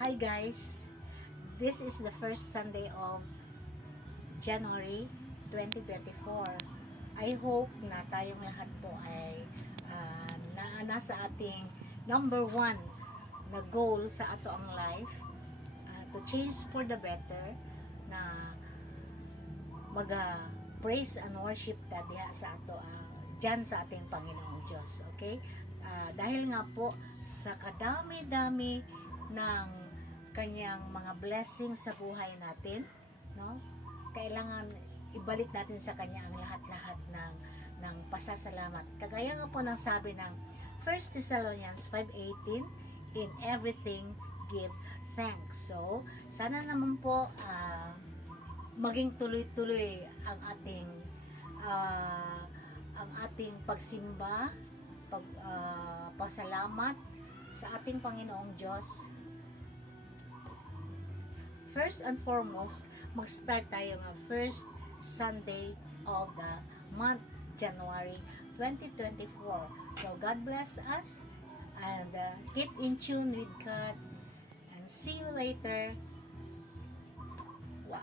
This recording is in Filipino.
Hi guys, this is the first Sunday of January 2024. I hope na tayong lahat po ay nasa ating number one na goal sa ato ang life, to change for the better, na praise and worship ta diha sa ato dyan sa ating Panginoong Diyos. Okay? Dahil nga po sa kadami-dami ng kanyang mga blessings sa buhay natin, no? Kailangan ibalik natin sa kanya ang lahat-lahat ng pasasalamat. Kagaya nga po ng sabi ng 1 Thessalonians 5:18, in everything give thanks. So, sana naman po maging tuloy-tuloy ang ating pagsimba, pasalamat sa ating Panginoong Diyos. First and foremost, mag-start tayo ng first Sunday of the month, January 2024. So, God bless us and keep in tune with God and see you later. Wow.